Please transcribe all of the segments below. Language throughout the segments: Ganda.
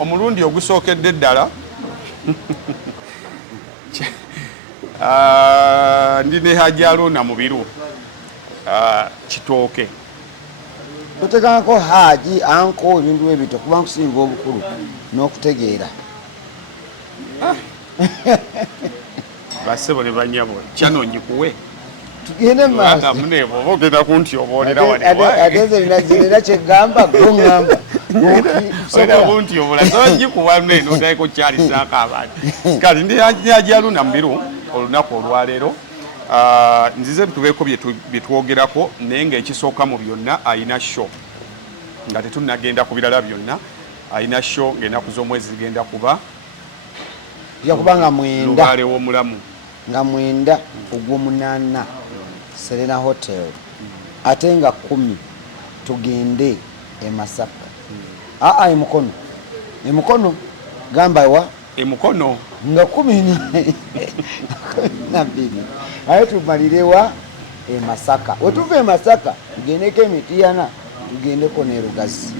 Omulundi ogusookedde ddala ndi ne Hajji Aruna Mubiru Kitooke. Oteekako Hajji anko ebintu ebyo kuba nkusinga obukulu n'okutegeera. Bassebo ne banyabo kyano ngikuwe tugende maaso munebo ogenda kuntyoboolera wali ate nze kyegamba gongamba oina kuntyobola so ngikuwa neno otayiko kyalisaako abantu kati ndi Hajji Aruna Mubiru olunaku olwaleero nzize tubeeko bye twogerako naye ng'ekisooka mu byonna ayina show nga tetunnagenda ku birala byonna ayina show ng'ennaku z'omwezi zigenda kuba yakubanga mwenda Lubaale w'omulamu nga mwenda ogw'omunaana Serena Hotel ate nga 10 tugende e Masaka emukono gamba wa emukono nga 12 aye tumalirewa e Masaka wetuva e Masaka tugendeko Emityana tugendeko ne Lugazi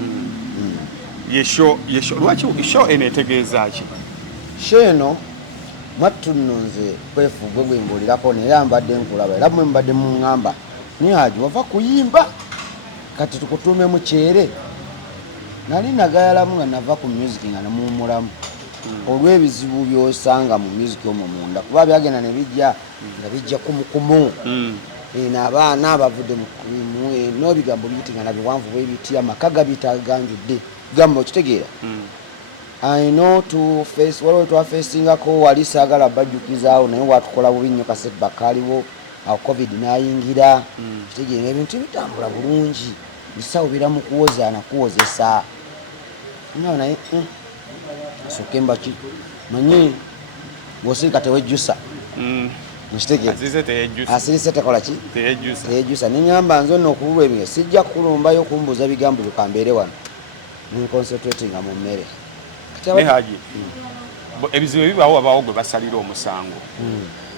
yesho lwaki isho enetegeeza ki sheno mwatunonze kwefuga gwe mbolirako naye mbadde nkulaba era mwe mbadde muŋŋamba ni Hajji wava kuyimba kati tukutume mukyere nali nagayalamu nga nava ku music nga namuwumulamu olw'ebizibu byosanga mu music omwo munda kuba byagenda ne bijja nga bijja kumukumu n'abaana abavudde mu n'ebigambo biyitinga na biwanvu bwebiti amaka gabitaganjudde gamba okitegeera I know to face waliwo twafacingako wali saagala bajjukizaawo naye watukola bubi nnyo kasete bakaliwo awo covid n'ayingira kitegeera ebintu bitambula bulungi bisawo biramu kuwoza nakuwozesa naye sokemba ki manyi bw'osirika tewejjusa asirise tekola ki teyejjusa neŋŋamba nze nno okululwa ebinge sijja kukulumbayo kumbuuza bigambo bikambeere wano ninconcentratinga mu mmere ne Hajji ebizibu ebibaawo babaawo gwe basalira omusango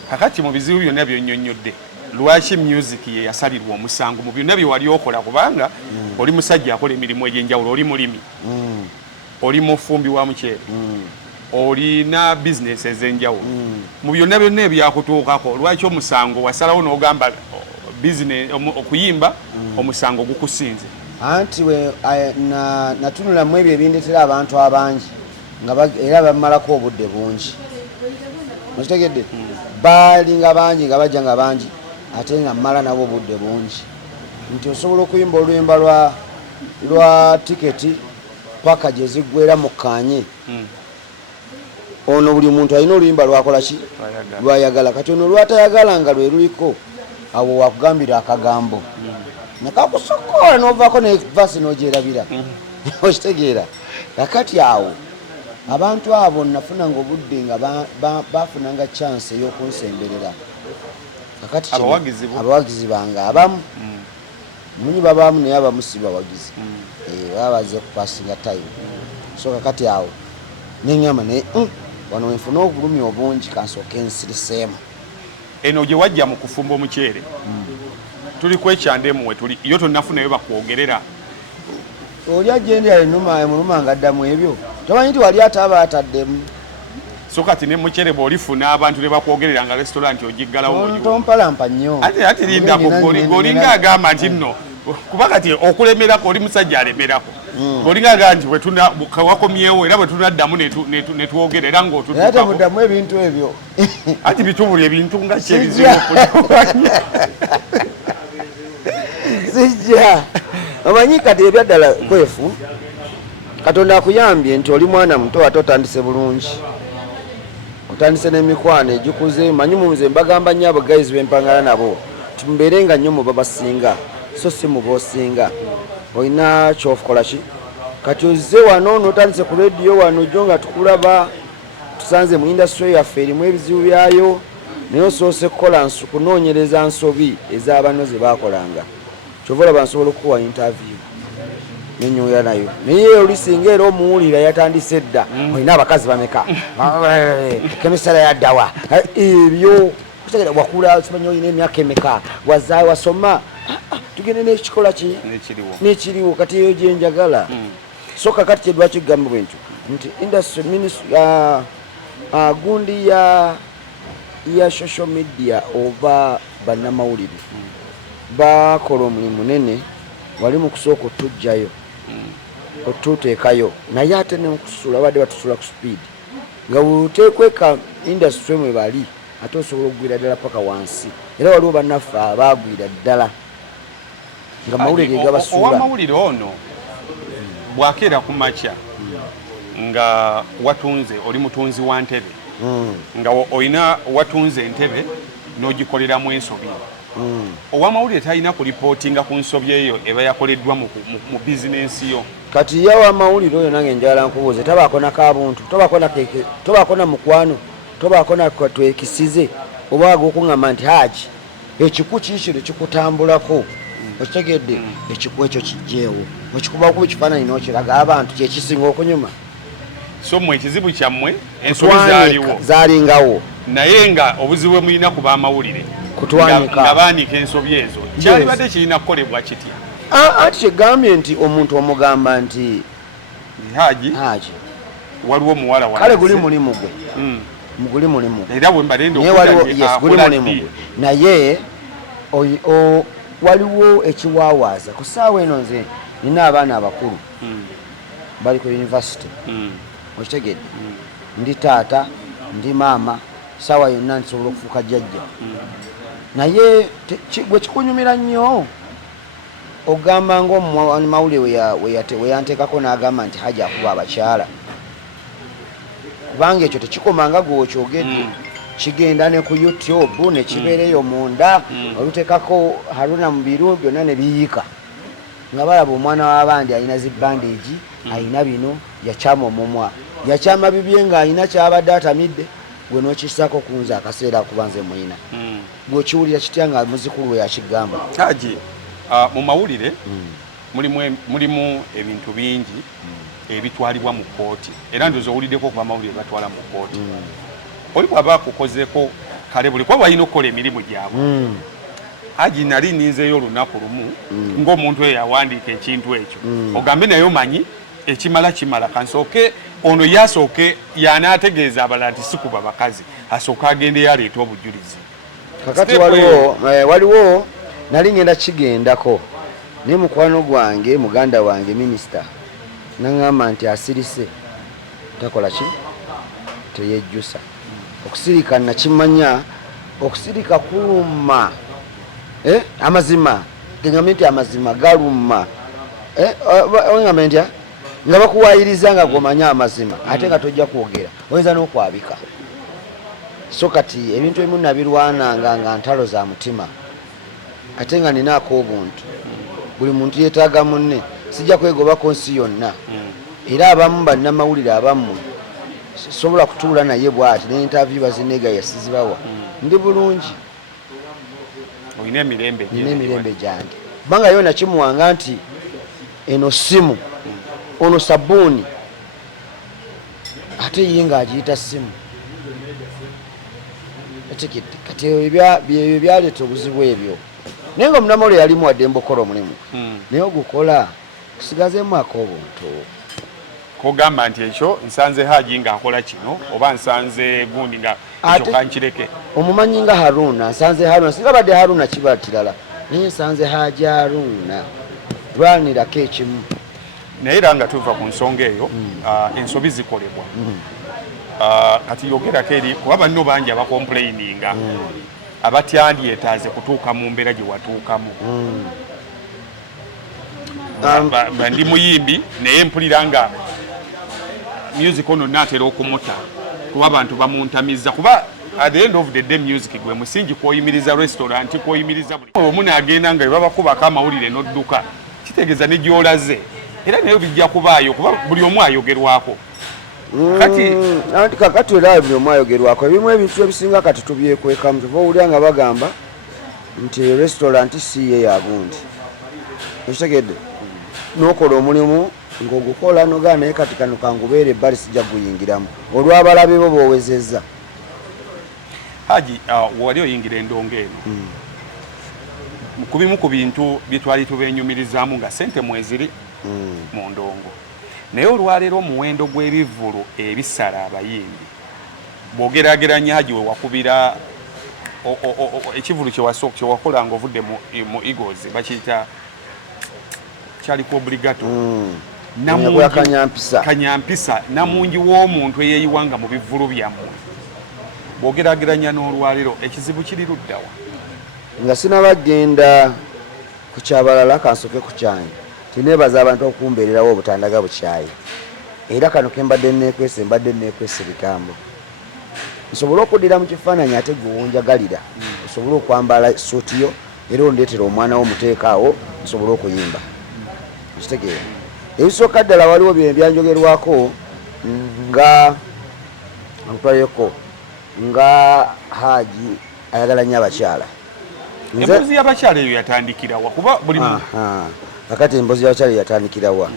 kakati mu bizibu byonna byonnyonnyodde lwaki music ye yasalirwa omusango mu byonna bye wali okola kubanga oli musajja akola emirimu egy'enjawulo oli mulimi oli mufumbi wa muceere olina bizinesi ez'enjawulo mu byonna byonna ebyakutuukako lwaki omusango wasalawo n'ogamba okuyimba omusango gukusinze anti natunulamu ebyo ebindetera abantu abangi era bamalako obudde bungi okitegedde baali nga bangi nga bajja nga bangi ate nga mmala nabo obudde bungi nti osobola okuyimba oluyimba lwa tiketi paka gye ziggwera mu kanye ono buli muntu alina oluyimba lwakola ki lwayagala kati ono lwatayagala nga lwe luliko awo wakugambira akagambo nakakusokola n'ovaako nevasi n'ogyerabira okitegeera kakati awo abantu abo nafunanga obudde nga bafunanga chance ey'okunsemberera kakati abawagizi bange abamu munyi babaamu naye abamu si bawagizi baba baze kupasinga time so kakati awo neŋŋamba naye wano wenfuna obulumi obungi kansooka ensiriseemu eno gye wajja mu kufumba omuceere tuli kwekyandemu we tuli yo tonnafunayo bakwogerera oli ajendera emuluma nga addamu ebyo tomanyi nti wali ataaba ataddemu so kati ne muceere bw'olifuna abantu ne bakwogerera nga restaurant ogiggalawo tompalampa nnyo ate lindako golinga agamba nti nno kuba kati okulemerako oli musajja alemerako golinga agamba nti wakomyewo era bwe tunaddamu ne twogerera ngaotemuddamu ebintu ebyo ati bitubula ebintu nga kyebizibu sijja omanyi kati ebyaddala kwefu Katonda akuyambye nti oli mwana muto ate otandise bulungi otandise n'emikwano egikuze manyi munze mbagamba nnyo abo guys bempangana nabo tumbeere nga nnyo mu babasinga so si mu boosinga olina kyofukola ki kati ozze wano n'otandise ku rediyo wano jjo nga tukulaba tusanze mu industry yaffe erimu ebizibu byayo naye osoose kukola kunoonyereza nsobi ez'abano ze baakolanga kyova olaba nsobola okuwa interview nenyoya nayo naye oli singa era omuwulira yatandise edda olina abakazi bameka kemisala yaddawa ebyo wakula simanyi olina emyaka emeka wazaayo wasoma tugende n'ekikola ki n'ekiriwo kati eyo gyenjagala so kakati kyedwaki kugamba bwe ntyo nti industry ministry gundi ya social media oba bannamawulire bakola omulimu munene wali mu kusooka otujjayo otuteekayo naye ate ne mukusula badde batusula ku speed nga wuteekweka industry mwe bali ate osobola okugwira ddala paka wansi era waliwo bannaffe abaagwira ddala nga mawulire gabasuula owamawulire ono bwakeera ku makya nga watunze oli mutunzi wa ntebe nga olina watunze entebe n'ogikoleramu ensobi owamawulire talina kulipootinga ku nsobi eyo eba yakoleddwa mu bizinensi yo kati ye owamawulire oyo nange njala nkubuuze tabaako nakabuntu tobaako na mukwano tobaako natwekisize oba ag'okuŋŋamba nti haji ekiku kiikiro kikutambulako okitegedde ekiku ekyo kijjeewo ekikubaku ekifaananyi n'okiraga abantu kyekisinga okunyuma so mmwe ekizibu kyammwe ensobi zaalingawo naye nga obuzibu bwe mulina ku b'amawulire kutwanika nga baanika ensobi ezo kyalibadde kirina kukolebwa kitya anti kyegambye nti omuntu omugamba nti haji waliwo muwala kale guli mulimu gwe guli mulimu era bwe mbalenda guli mulimu gwe naye waliwo ekiwawaaza ku ssaawa eno nze nina abaana abakulu bali ku yunivasite okitegedde ndi taata ndi maama ssaawa yonna nsobola okufuuka jjajja naye bwe kikunyumira nnyo ogamba ng'omumawulire weyanteekako n'agamba nti haja akuba abakyala kubanga ekyo tekikomanga gwe okyogedde kigenda ne ku YouTube ne kibeereyo munda oluteekako Haruna Mubiru byonna ne biyiika nga balaba omwana w'abandi alina zibbandeegi alina bino yakyama omumwa yakyama bibye ng'alina kyabadde atamidde gwe n'okissaako ku nze akaseera akuba nze muyina gwe okiwulira kitya nga muzikulu we yakigamba haji mu mawulire mulimu ebintu bingi ebitwalibwa mu kkooti era ndoza owuliddeko okuba amawulire batwala mu kkooti oli bw'aba akukozeko kale buli kuba balina okukola emirimu gyabwe haji nali ninzeeyo olunaku lumu ng'omuntu eyo yawandiika ekintu ekyo ogambe naye omanyi ekimala kimala kansooke ono yasooke yanaategeeza abalala nti sikuba bakazi asooke agendeyo aleeta obujulizi kakati waliwo nali ngenda kigendako naye mukwano gwange muganda wange minisita naŋŋamba nti asirise takola ki teyejjusa okusirika nakimanya okusirika kuluma amazima geŋŋambye nti amazima galuma oŋŋambe ntya nga bakuwayiriza nga gomanya amazima ate nga tojja kwogera oyinza n'okwabika so kati ebintu ebimu nabirwananga nga ntalo za mutima ate nga ninaako obuntu buli muntu yeetaaga munne sijja kwegobako nsi yonna era abamu bannamawulire abamu sobola kutuula naye bw'ati ne interview bazinega yasizibawa ndi bulungi olina emirembe gyange kubanga yo nakimuwanga nti eno simu ono sabbuuni ate ye ng'agiyita simu kati ebyo byaleeta obuzibu ebyo naye nga omunamawulire yalimu wadde mbukola omulimu naye ogukola kusigazeemu ak'obuntu kogamba nti ekyo nsanze haji ng'akola kino oba nsanze gundi nga ekyo kankireke omumanyi nga Haruna nsanze Haruna singa badde Haruna kiba kirala naye nsanze haji Haruna lwanirako ekimu naye era nga tuva ku nsonga eyo ensobi zikolebwa kati yogerako eri kuba banno bangi abakomplaininga abatyandyetaaze kutuuka mu mbeera gye watuukamu ndi muyimbi naye mpulira nga music ono naatera okumuta kuba abantu bamuntamiza kuba at the end of the day music gwe musingi kwoyimiriza restaurant kwoyimiriza buli omu naagenda nga babakubako amawulire n'odduka kitegeeza ne gy'olaze era nayo bijja kubaayo kuba buli omu ayogerwako anti kakati era buli omu ayogerwako ebimu ebintu ebisinga kati tubyekwekamu tuva owulira nga bagamba nti restaurant si ye yagundi okitegedde n'okola omulimu ng'ogukola nogaa naye kati kano kangubeera ebbali sijja guyingiramu olw'abalabe bo b'owezezza haji wali oyingira endongo eno ku bimu ku bintu bye twali tubenyumirizaamu nga sente mweziri mu ndongo naye olwaleero omuwendo gw'ebivvulu ebisala abayimbi bw'ogerageranya Haji we wakubira ekivulu kyewakola ng'ovudde mu Eagles bakiyita kyaliko obligato kanyampisa namungi w'omuntu eyeeyiwanga mu bivvulu byammwe bw'ogerageranya n'olwaleero ekizibu kiri luddawa nga sinabagenda ku kyabalala kansoke ku kyange tineebaza abantu okumbeererawo obutandaga bukyayi era kano ke mbadde neekwese bigambo nsobole okuddira mu kifaananyi ate gwewonjagalira osobole okwambala suutiyo era ondeetera omwana wo muteekaawo nsobole okuyimba kitegeera ebisooka ddala waliwo byanjogerwako nga nkutwaleko nga Haji ayagala nnyo abakyala emboozi y'abakyala eyo yatandikirawa kuba buli kakati emboozi y'abakyala yatandikirawa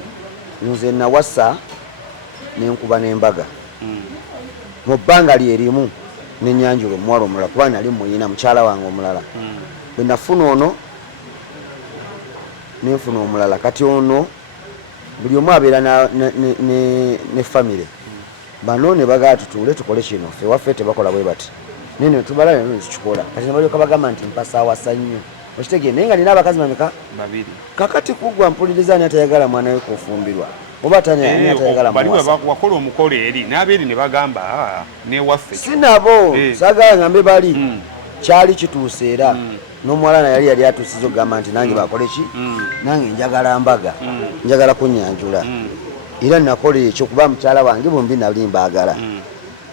nze nawasa nenkuba n'embaga mu bbanga lyerimu n'ennyanjula omuwala omulala kuba nali muyina mukyala wange omulala bwe nafuna ono nenfuna omulala kati ono buli omu abeera ne famire bano ne bagaa tutuule tukole kino ffe waffe tebakola bwe bati nene tubala nekikola kati nebalyoka bagamba nti mpasawasa nnyo okitegee naye nga nina abakazi mameka babiri kakati kugwa mpuliriza ani atayagala mwana we kufumbirwa oba tani atayagala wakola omukolo eri n'abeeri ne bagamba newaffe sinabo saagala ngambe bali kyali kituuse era n'omuwala naye yali atuusiza okugamba nti nange bakole ki nange njagala mbaga njagala kunyanjula era nakola ekyo kuba mukyala wange bombi nali mbaagala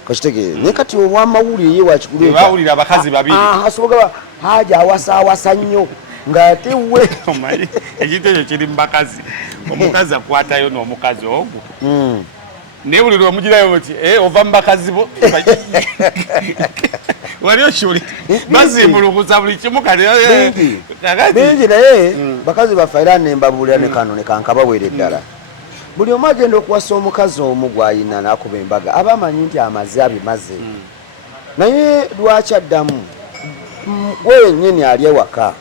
kakitegeere naye kati olwamawulire ye wakikubawulira abakazi babiri asobola Haji awasa nnyo ng'ate we ekintu ekyo kiri mu bakazi omukazi akwatayo n'omukazi ogwo naye buli lwomugirayo ti ova mu bakazi bo wali okyuli bazimbulukuza buli kimu bingi naye bakazi baffe era nembabuulira ne kano ne kankabaweera eddala buli omu agenda okuwasa omukazi omu gw'ayina n'akuba embaga aba amanyi nti amaze abimaze naye lwaki addamu wenyini ali ewaka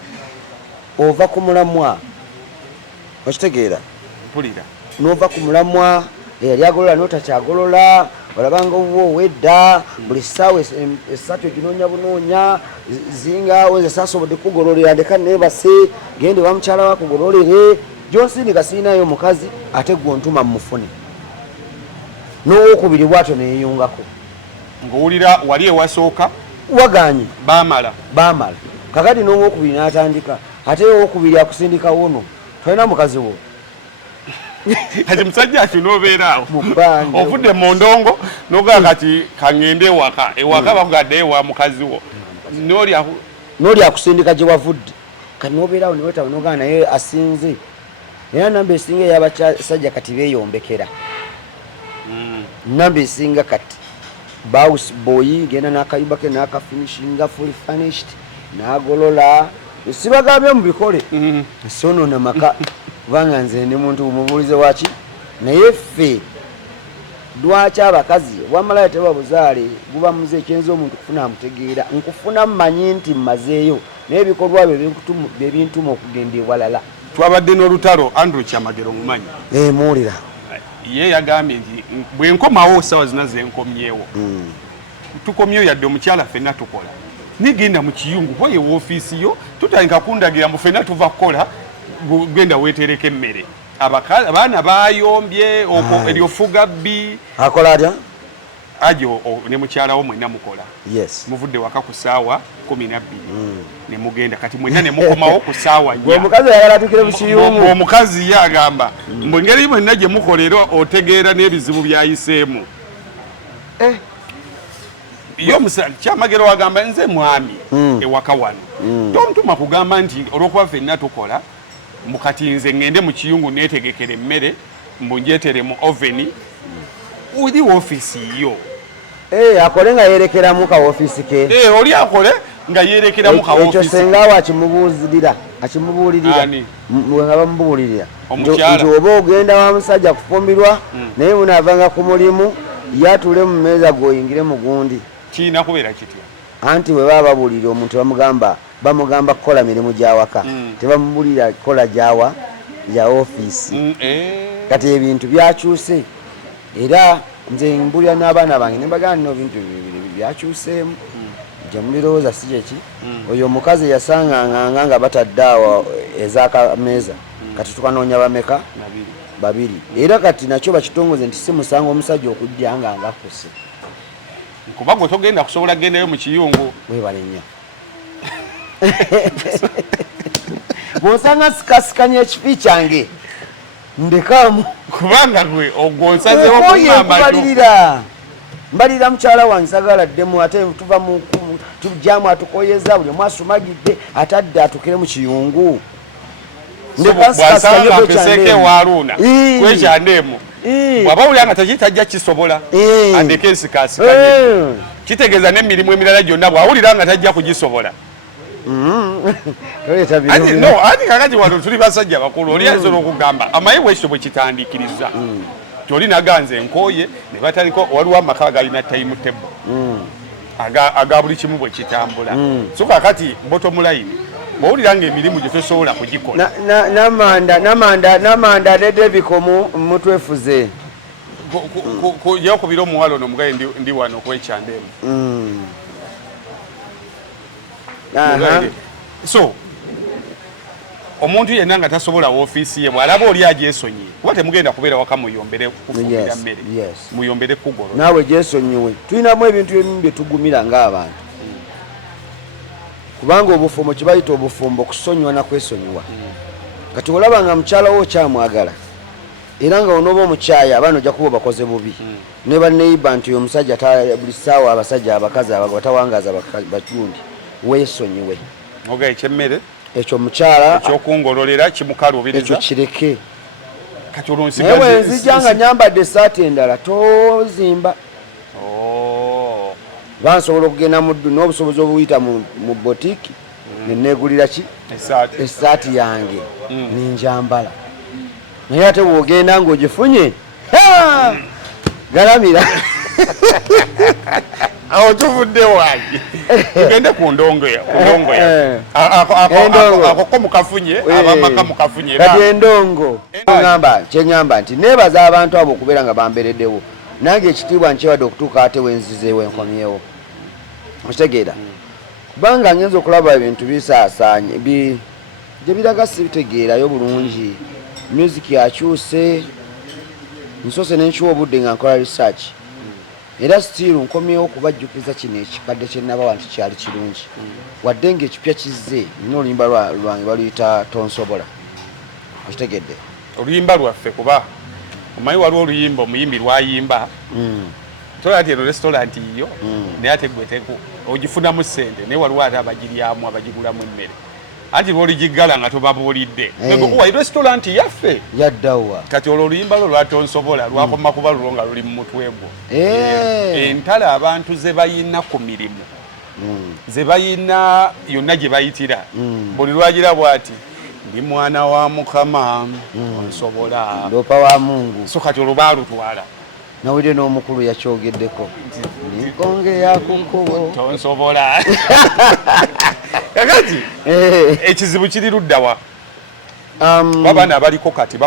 ova ku mulamwa okitegeera mpulira n'ova ku mulamwa eyali agolola n'otakyagolola olabanga obuba owedda buli ssaawa esatu eginoonya bunoonya zingaawo nze saasobodde kugololera ndeka neebase gende wa mukyala wakugololere gyonsindika siinayo omukazi ate gwontuma mufune n'owokubiri bwatyo neeyungako ng'owulira wali ewasooka waganye baamala kakati n'owokubiri n'atandika ate owokubiri akusindikawo no tolina mukazi wo kati musajja ati n'obeeraawo ovudde mu ndongo n'ogaa kati kaŋŋende ewaka bakugadde ewa mukazi wo n'oli akusindika gye wavudde kati n'obeeraawo niwetaba n'ogaa naye asinze era namba esinga ey'abasajja kati beeyombekera namba esinga kati house boy genda n'akayumba ke n'akafinishinga fully furnished n'agolola sibagambye mu bikole sonoona maka kubanga nze ndi muntu umubuulize waki naye ffe lwaki abakazi wamalayo teba buzaale guba muze ekyenza omuntu kufuna amutegeera nkufuna mmanyi nti mmazeeyo naye ebikolwa bye bintuma okugenda ewalala twabadde n'olutalo Andrew Kyamagero mumanyi muwulira ye yagambye nti bwe nkomawo sawa zina zenkomyewo tukomyeyo yadde omukyala ffenna tukola nigenda mu kiyungu bwe ye woofiisi yo tutandika kundagira mbu ffenna tuva kukola genda weetereka emmere abaana bayombye okwo eryofuga bbi akola atya ajo ne mukyalawo mwenna mukola yes muvudde waka ku ssaawa 12 ne mugenda kati mwenna ne mukomawo ku ssaawa nnya omukazi yagala atukire mu kiyungu omukazi ye agamba mbu ngeri mwenna gye mukolera otegeera n'ebizibu byayiseemu yo Kyamagero wagamba nze mwami ewaka wano tontuma kugamba nti olwokuba ffenna tukola mukati nze ngende mu kiyungu neetegekera emmere mbu njeetere mu oveni uli woofiisi yo akole nga yerekeramu ka woofiisi ke oli akole nga yerekeramu ka woofiisi ekyo sengaawo akimubuulirira nga bamubuulirira nti oba ogenda wa musajja kufumbirwa naye bunaavanga ku mulimu yatule mu meeza g'oyingire mu gundi kiina kubeera kitya anti bwe baba babuulira omuntu bamugamba kukola mirimu gyawaka tebamubulira kukola gyawa ya ofiisi kati ebintu byakyuse era nze mbulira n'abaana bange ne mbagamba nno bintu byakyuseemu gye mubirowooza si kyeki oyo omukazi yasanganganga nga batadde awo ez'akameeza kati tukanoonya bameka babiri era kati nakyo bakitongoze nti si musango omusajja okujja nga ngakuse kuba gwe togenda kusobola kugendayo mu kiyungu webale nnyo bw'osanga sikasikanya ekifi kyange ndekamu kubanga gwe ogwonsazeho okugamba mbalira mukyala wange sagaladdemu ate tuva tujjamu atukoyeza buli omu asumagidde atadde atukire mu kiyungu bwasanga mpeseke waruuna kwekyandeemu bwaba wulya nga tekitajja kisobola andeke ensikasikanye kitegeeza n'emirimu emirala gyonna bwawulira nga tajja kugisobola ati kakati wano tuli basajja bakulu oli asobola okugamba amanyi bwekityo bwe kitandikiriza toli naganze enkooye ne bataliko waliwo amaka agalina time table aga buli kimu bwe kitambula so kakati bottom line bwowulira ng'emirimu gye tosobola kugikola namanda ne debikomu mutwefuze kujyawo kubira omuwala ono omugaye ndi wano okwekyandeemu so omuntu yenna nga tasobola woofiisi ye bw'alaba oli agyesonyiye kuba temugenda kubeera waka muyombere kufumbira mmere muyombere kugolola naawe gyesonyiwe tulinamu ebintu ebimu bye tugumira ng'abantu kubanga obufumbo kibayita obufumbo kusonyiwa na kwesonyiwa kati olaba nga mukyala wo kyamwagala era nga onooba omukyaya abaana ojja kuba bakoze bubi ne baneiba nti omusajja buli ssaawa abasajja abakazi batawangaza bagundi weesonyiwe oga ekyemmere ekyo mukyala ekyokungololera kimukaluubiriza ekyo kireke kati olwonsigaze naye wenzijja nga nyambadde essaati endala tozimba bansobola okugenda n'obusobozi obuyita mu botiki neneegulira ki essaati yange ninjambala naye ate bwogenda ng'ogifunye galamira awo tuvudde wange tugende ku ndongoya akoko mukafunye abamaka mukafunye kati endongo kyeŋŋamba nti neebaza abantu abo okubeera nga bambereddewo nange ekitiibwa nkyewadde okutuuka ate wenzizeewo enkomyewo okitegeera kubanga ngenza okulaba ebintu bisaasaanye gye biraga sibitegeerayo bulungi music yakyuse nsoose nenkiwa obudde nga nkola research era still nkomyewo okubajjukiza kino ekikadde kyenabawa nti kyali kirungi wadde ngaekipya kizze nina oluyimba lwange baluyita tonsobola okitegedde oluyimba lwaffe kuba omanyi waliwo oluyimba omuyimbi lwayimba tola ti eno restaurant iyo naye ate gwe ogifunamu ssente naye waliwo ate abagiryamu abagigulamu emmere anti lwoligiggala nga tobabuulidde wa restaurant yaffe yaddawa kati olwo oluyimba lwo lwatonsobola lwakoma kuba lulo nga luli mu mutwe gwo entala abantu ze bayina ku mirimu ze bayina yonna gye bayitira buli lwagira bwati ndi mwana wa mukama onsobola ndopa wa mungu so kati olwo baalutwala nawulire n'omukulu yakyogeddeko nikonge yakukubo tonsobola kakati ekizibu kiri luddawa abaana abaliko kati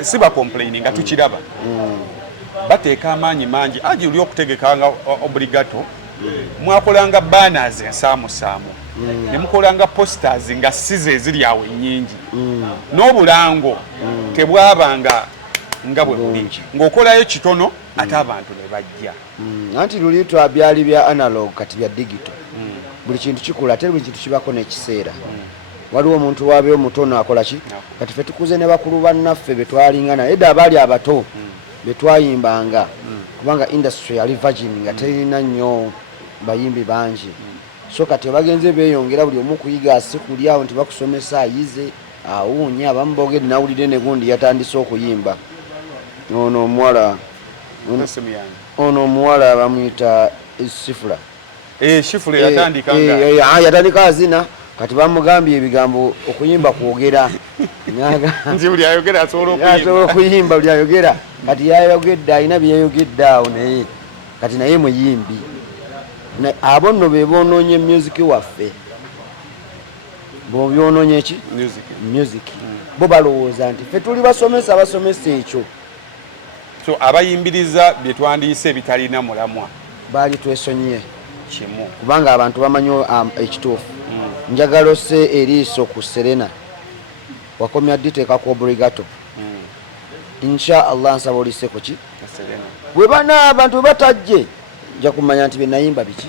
si bakomplaini nga tukiraba bateeka amaanyi mangi aji oli okutegekanga obligato mwakolanga banners ensaamusaamu ne mukolanga posters nga size eziri awo ennyingi n'obulango tebwabanga nga bwe buli ng'okolayo kitono ate abantu ne bajja anti luli twabyali bya analog kati bya digital buli kintu kikula ate buli kintu kibako n'ekiseera waliwo omuntu wabeyo mutono akola ki kati ffe tukuze ne bakulu bannaffe be twalingana edda abaali abato be twayimbanga kubanga industry yali virgin nga terina nnyo bayimbi bangi so kati bagenze beeyongera buli omu kuyiga asikuli awo nti bakusomesa ayize awuunya abamu boogedde nawulidde ne gundi yatandise okuyimba ono omuwala bamuyita Sifula Shifula yatandika azina kati bamugambye ebigambo okuyimba kwogera nti buli ayogera asobola okuyimba buli ayogera kati yayogedde alina byeyayogedde awo naye kati naye muyimbi abo nno be boonoonye music waffe bwobyononye ki music bo balowooza nti ffe tuli basomesa ekyo so abayimbiriza bye twandiise bitalina mulamwa baali twesonyiye kimu kubanga abantu bamanyi ekituufu njagala osse eriiso ku Serena wakomya diteekako obrigato insha Allah nsaba olise ku ki bwe bana abantu batajje nja kumanya nti benayimba biki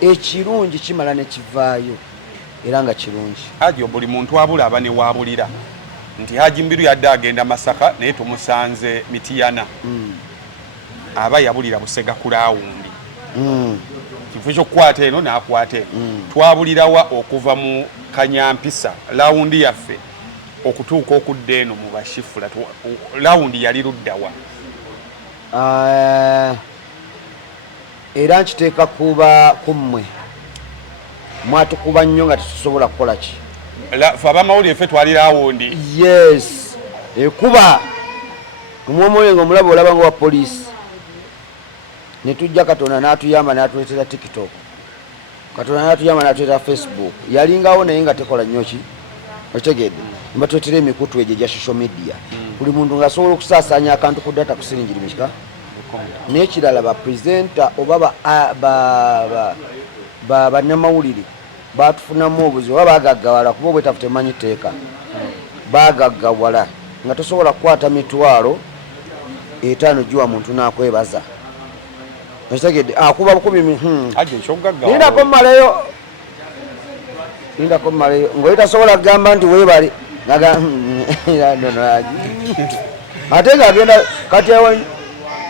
ekirungi kimala ne kivaayo era nga kirungi Haji buli muntu abula abane wabulira nti Haji Mbiru yadde agenda Masaka naye tumusanze Mitiyana aba yabulira Busega kulawundi kifo ky'okukwata eno n'akwata twabulirawa okuva mu Kanyampisa lawundi yaffe okutuuka okudda eno mu bashifula lawundi yali luddawa era nkiteeka kuba kummwe mwatukuba nnyo nga tetusobola kukola ki fe abamawulire ffe twali lawundi yes ekuba omwomulengo omulaba olaba nga wa poliisi netujja Katonda n'atuyamba n'atuleetera TikTok Katonda n'atuyamba n'atuleetera Facebook yalingawo naye nga tekola nnyo ki okitegedde mbatuleetera emikutu egyo egya social media buli muntu ng'asobola okusaasaanya akantu ku data ku siringiri mika n'ekirala bapresenta oba bannamawulire batufunamu obuzibu oba bagaggawala kuba obwetafu temanyi teeka bagaggawala nga tosobola kukwata mitwalo 5 giwa muntu n'akwebaza okitegedde akuba bukubi lindako mmaleyo ng'oli tasobola kugamba nti weebale ate ng'agenda kati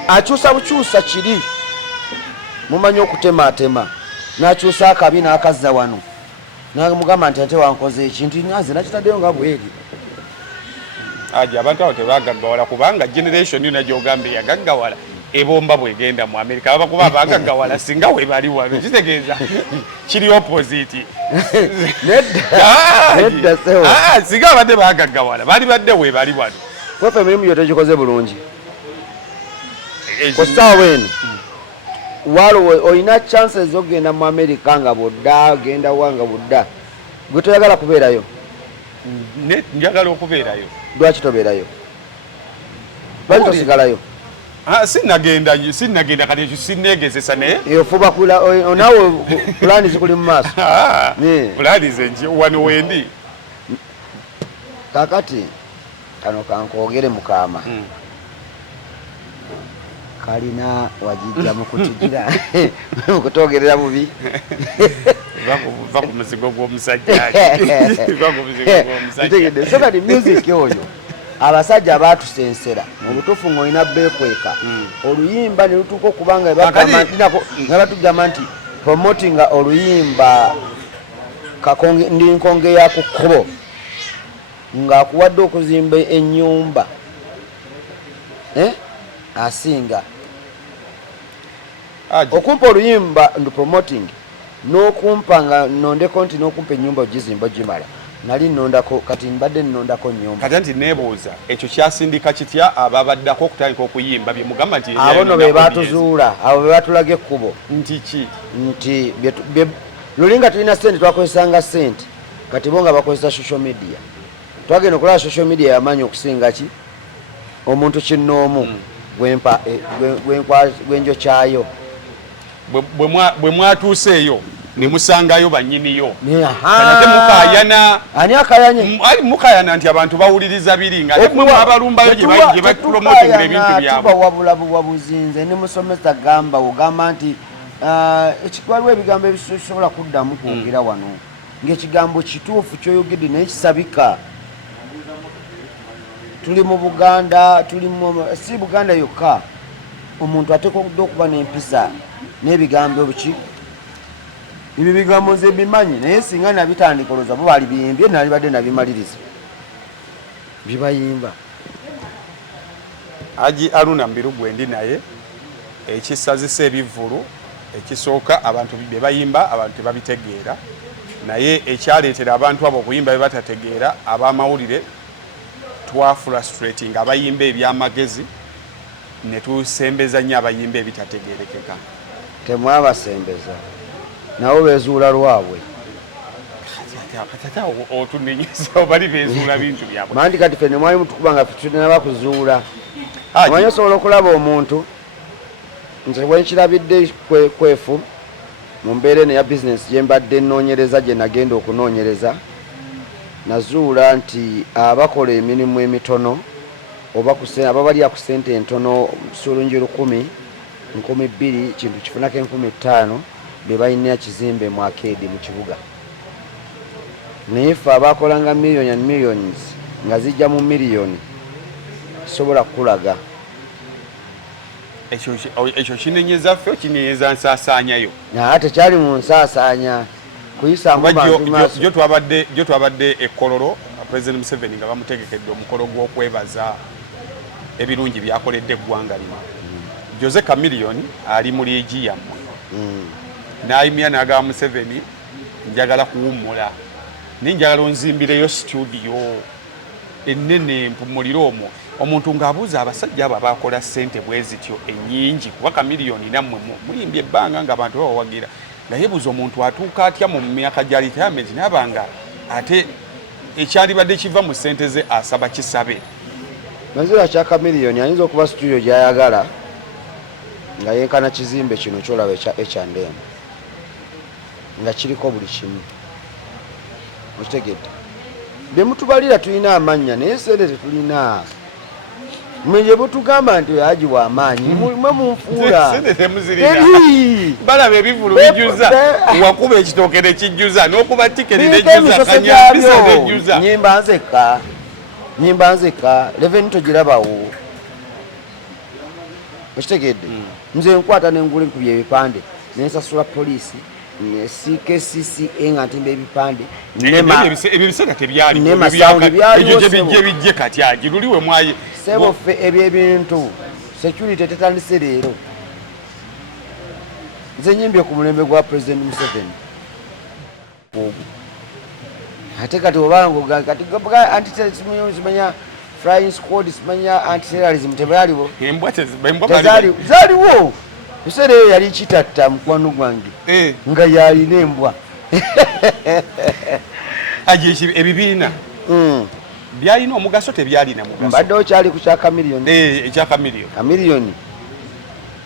akyusa bukyusa kiri mumanyi okutematema n'akyusa akabi n'akazza wano namugamba nti ate wankoze ekintu nze nakitaddeyo nga bweri Haji abantu abo tebagaggawala kubanga generation yona gy'ogamba yagaggawala ebomba bwegenda mu Amerika abakuba bagaggawala singa we bali wano kitegeeza kiri opposite nedda sewo singa abadde bagaggawala bali badde we bali wano kwefe emirimu gyo tegikoze bulungi kusaawa eno waliwo olina chances z'okugenda mu Amerika nga bodda genda wanga bodda gwe toyagala kubeerayo njagala okubeerayo lwaki tobeerayo lwaki tosigalayo sinnagenda kati ekyo sinneegezesa naye ofuba naawe pulaani zikuli mu maaso pulaani zenki wano wendi kakati kano kankoogere mukama kalina wajijja mukutigira mukutoogerera bubi va ku muzigo gw'omusajja so kati music oyo abasajja batusensera mu butuufu ng'olina beekweka oluyimba ne lutuuka okuba nga batugamba nti promotinga oluyimba ndi nkonge ya ku kkubo ng'akuwadde okuzimba ennyumba asinga okumpa oluyimba ndi promoting n'okumpa nga nondeko nti n'okumpa ennyumba ogizimba gimala nali nnondako kati mbadde nnondako nnyumba kati nti neebuuza ekyo kyasindika kitya ababaddako okutandika okuyimba bye mugamba nti abo no be batuzuula abo be batulaga ekkubo nti ki nti luli nga tulina sente twakozesanga sente kati bo nga bakozesa social media twagenda okulaba social media yamanyi okusinga ki omuntu kinnoomu gwenjokyayo bwe mwatuuseeyo ne musangayo bannyiniyo ate mukayana ani akayanye mukayana nti abantu bawuliriza biri nga abalumbayo gye bapromotinga ebintu byabwe wabula buzinze ne musomesa gamba ogamba nti waliwo ebigambo ebisobola kuddamu kwogera wano ng'ekigambo kituufu kyoyogedde naye kisabika tuli mu Buganda si Buganda yokka omuntu ateekedde okuba n'empisa n'ebigambo biki ebyo bigambo nze bimanyi naye singa nabitandika olowooza bo baali biyimbye nalibadde nabimaliriza bibayimba Haji Haruna Mbiru gwendi naye ekisazisa ebivvulu ekisooka abantu bye bayimba abantu tebabitegeera naye ekyaleetera abantu abo okuyimba bye batategeera ab'amawulire twa frustrating abayimba ebyamagezi ne tusembeza nnyo abayimba ebitategeerekeka temwabasembeza nabo bezuula lwabwe Tata otunenyeza obali bezuula bintu byabwe. Mandi kati fene mwali mutukuba nga tulina bakuzuula. Amanyi osobola okulaba omuntu nze bwenkirabidde kwefu mu mbeera eno ya bizinesi gye mbadde nnoonyereza gye nagenda okunoonyereza nazuula nti abakola emirimu emitono oba ababalya ku ssente entono sulungi 1,000, 2,000 kintu kifunako 5,000 be balina kizimbe mu arcade mu kibuga. Naye ffe abakolanga million and millions nga zijja mu miliyoni sobola kulaga ekyo kinenyeza ffe kinenyeza nsaasaanyayo ate kyali mu nsaasaanya kuyisangu bantu maaso gyo twabadde ekkololo President Museveni nga bamutegekedde omukolo gw'okwebaza ebirungi byakoledde eggwanga lino. Jose Chameleone ali mu liigi yammwe n'ayimya n'agamba Museveni njagala kuwummula ninjagala onzimbireyo studio ennene mpumulire omwo omuntu ng'abuuza abasajja abo abakola ssente bwe zityo ennyingi kuba Chameleone nammwe mulimbye ebbanga nga abantu bawawagira nga yeebuuza omuntu atuuka atya mu myaka gya retirement n'abanga ate ekyalibadde kiva mu ssente ze asaba kisabe. Mazira kya Chameleone ayinza okuba studio gy'ayagala nga yenkana kizimbe kino kyolaba ekya H&M nga kiriko buli kimu okitegedde bye mutubalira tulina amannya naye sente tetulina mwenye butugamba nti yagiwa amaanyi mwe munfuula sente temuzirina balaba ebivulu bijjuza wakuba ekitooke ne kijjuza n'okuba tikeri nejjuza kanyambisa nejjuza nyimba nzeka revenue togirabawo okitegedde nze nkwata nengula enkubya ebipande nensasula poliisi CKCCA nga ntimba ebipande ebiseera tebyalibijje kati agiruliwe mwaye sebo ffe ebyo ebintu security tetandise leero nze nyimbye ku mulembe gwa President Museveni ate kati obango kati anti-terrorism flying squad simanya anti-terrorism tebaaliwo zaaliwo ebiseera eyo yali kitatta mukwano gwange nga yalina embwa ebibiina byalina omugaso tebyalina mugaso mbadde okyali ku kya Chameleone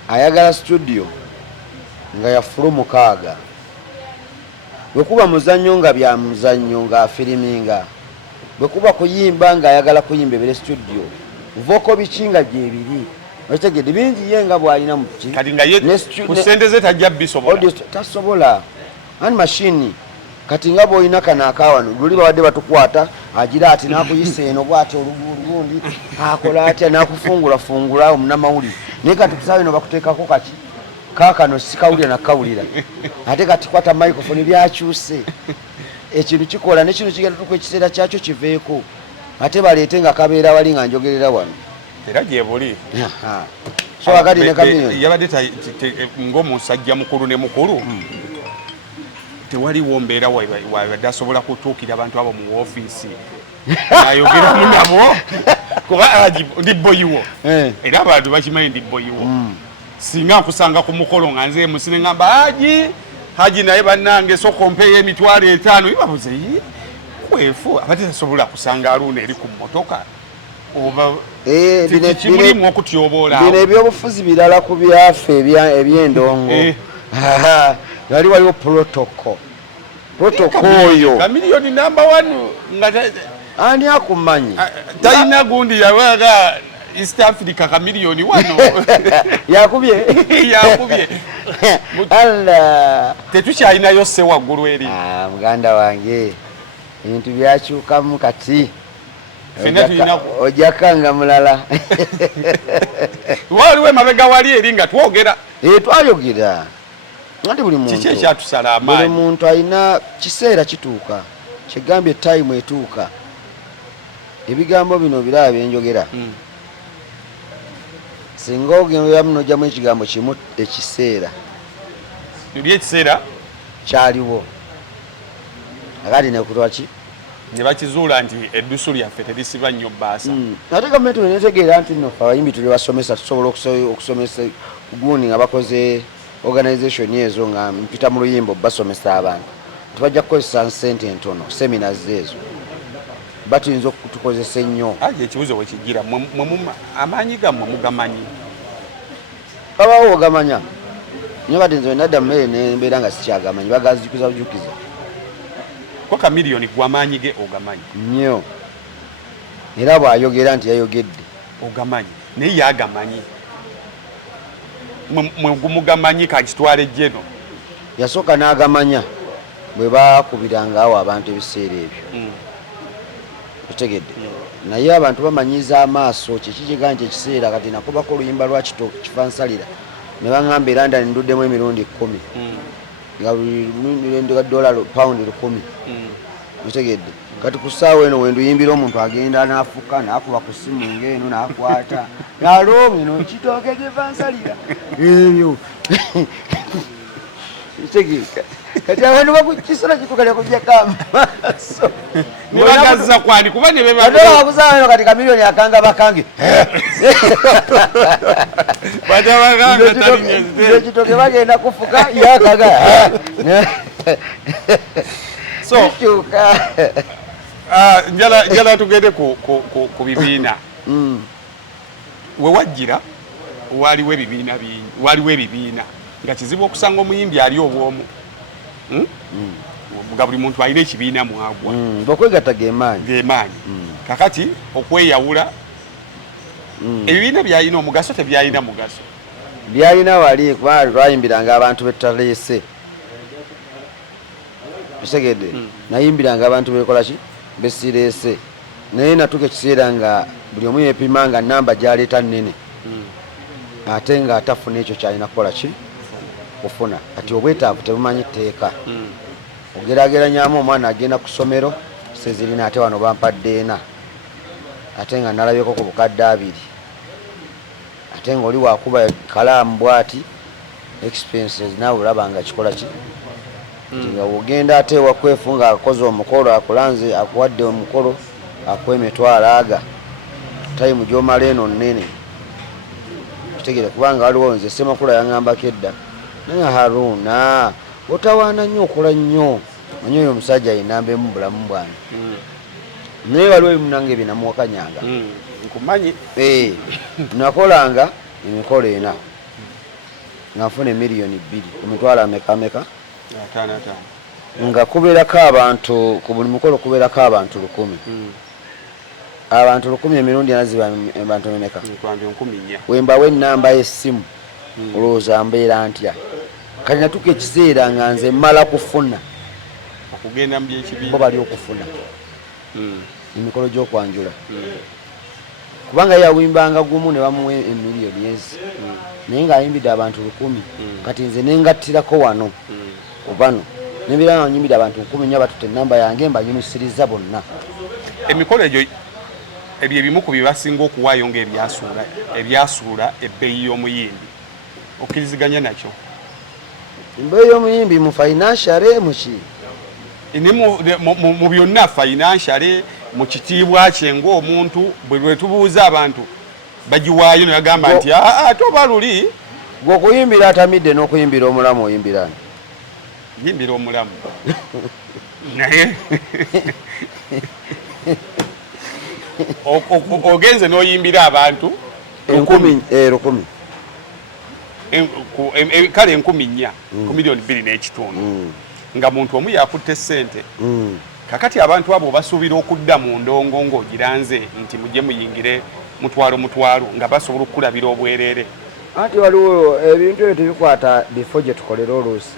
ayagala studio nga yafulu 6 bwekuba muzannyo nga bya muzannyo nga afiriminga bwekuba kuyimba nga ayagala kuyimba ebere studio voko bikinga gyebiri okitegedde bingi ye nga bwalina muki kati nga ye ku ssente ze tajja bisobola tasobola ani mashini kati nga bwolina kanaakawano luli bawadde batukwata agira ati nakuyisa eno bwati olugundi akola atya nakufungula omunamawulire naye kati kusaba ino bakuteekako kaki kakano sikawulira nakawulira ate kati kwata microphone byakyuse ekintu kikola nekino kigenda tuko ekiseera kyakyo kiveeko ate baleete nga kabeera wali nga njogerera wano era gyebuli so akati ne Chameleone yabadde ng'omusajja mukulu ne mukulu tewaliwo mbeera wabadde asobola kutuukira abantu abo mu woofiisi ayogeramu nabo kuba ndi boyiwo era abantu bakimanyi ndi boyiwo singa nkusanga ku mukolo nga nze musine ngamba haji naye bannange sokompeyo emitwalo 5 ibabuze kwefu abadde tasobola kusanga aluuna eri ku mmotoka oba kimulimu okutyoboola bino ebyobufuzi birala ku byaffe ebyendongo yali waliwo protocol oyo Chameleone number 1 nga ani akumanyi talina gundi yawaga East Africa Chameleone wano yakubye alla tetukyalinayo se waggulu eri muganda wange ebintu byakyukamu kati fena tulina ojakanga mulala waliwo emabega wali eri nga twogera twayogera nti buli muntu kiki ekyatusala amaanyi buli muntu alina kiseera kituuka kyegambye time etuuka ebigambo bino biraba byenjogera singa ogenda munojjamu ekigambo kimu ekiseera tuli ekiseera kyaliwo akati nekutwaki ne bakizuula nti eddusu lyaffe terisiba nnyo bbaasa ate gavumenti netegeera nti nno abayimbi tuli basomesa tusobola okusomesa guuni nga bakoze organization ezo nga mpita mu luyimba basomesa abantu tubajja kukozesa ssente entono seminars ezo batuyinza okutukozesa ennyo. aje ekibuzo wekigira amaanyi gammwe mugamanyi abawo ogamanya nyo kati nze nadda mmere nembeera nga sikyagamanyi bagazijukiza bujukiza ko kamiliyoni gwe amaanyi ge ogamanyi nnyo era bw'ayogera nti yayogedde ogamanyi naye yagamanyi mugamanyi kakitwale jeno yasooka n'agamanya bwe baakubiranga awo abantu ebiseera ebyo otegedde naye abantu bamanyiza amaaso kyekikiga nti ekiseera kati nakubako oluyimba lwa kifansalira ne baŋŋamba era ndala nduddemu emirundi 10 nga buli dola paundi 10 otegedde kati ku ssaawa eno wenduyimbira omuntu agenda n'afuka n'akuba ku ssimu ng'eno n'akwata alo eno kitooke kifansalira ebyo kitegeeka kati abantu bakukisala kitukalya kujjako amaaso nebagaza kwani kuba nebebabuzawo eno kati kamiliyoni akanga bakange ekitoke bagenda kufuka yakaga so njala tugende ku bibiina wewajjira waliwo ebibiina nga kizibu okusanga omuyimbi ali obwomu nga buli muntu alina ekibiina mwagwa okwegatta gemaanyi kakati okweyawula ebibiina byalina omugaso tebyalina mugaso byalina wali kuba twayimbiranga abantu betaleese bisegedde nayimbiranga abantu bekolaki besireese naye natuka ekiseera nga buli omu yepima nga namba gyaleeta nnene ate nga atafuna ekyo kyalina kukola ki kufuna kati obwetaavu tebumanyi tteeka ogerageranyamu omwana agenda ku ssomero sezirina ate wano bampadde ena ate nga nalabyeko ku bukadde 2 ate nga oli wakuba kalaamu bwati expenses naawe olaba nga kikola ki nti nga ogenda ate wakwefu nga akoze omukolo akulanze akuwadde omukolo akuwa emitwalo aga tayimu gyomala eno nnene kitegere kubanga waliwo nze Ssemakula yaŋŋambako edda naye Haruna otawaana nnyo okola nnyo manyi oyo omusajja ayinamba emu bulamu bwange naye waliwo ebimunange binamuwakanyanga nkumanyi nakolanga emikolo 4 nga nfuna miliyoni 2 ku mitwalo ameka nga kubeerako abantu ku buli mukolo kubeerako abantu 100 abantu 100 emirundi anaziba abantu emeka wembawo ennamba y'essimu olowooza mbeera ntya kati natuka ekiseera nga nze mmala kufuna okugenda mu byekibiina bo bali okufuna emikolo gy'okwanjula kubanga yawimbanga gumu ne bamuwa emiliyoni ezi naye ng'ayimbidde abantu 100 kati nze nengattirako wano kubano nebira nga nyimbidde abantu 10 nnyo batutte ennamba yange mbanyumisiriza bonna emikolo egyo ebyo ebimu ku byebasinga okuwaayo ng'ebyasuula ebbeeyi y'omuyimbi okkiriziganya nakyo embeeyi y'omuyimbi mu financiale muki mu byonna financiale mu kitiibwa kye ng'omuntu bwe tubuuza abantu bagiwaayo ne bagamba nti ate oba luli gwe okuyimbira atamidde n'okuyimbira omulamu oyimbirani yimbira omulamu naye ogenze n'oyimbira abantu 10 kale 4 ku miliyoni 2.5 nga muntu omu yakutte ssente kakati abantu abo basuubira okudda mu ndongo ng'ogiranze nti mujje muyingire mutwalo nga basobola okukulabira obwereere ati waliwo ebintu ebyo tebikwata before gye tukolera oluusi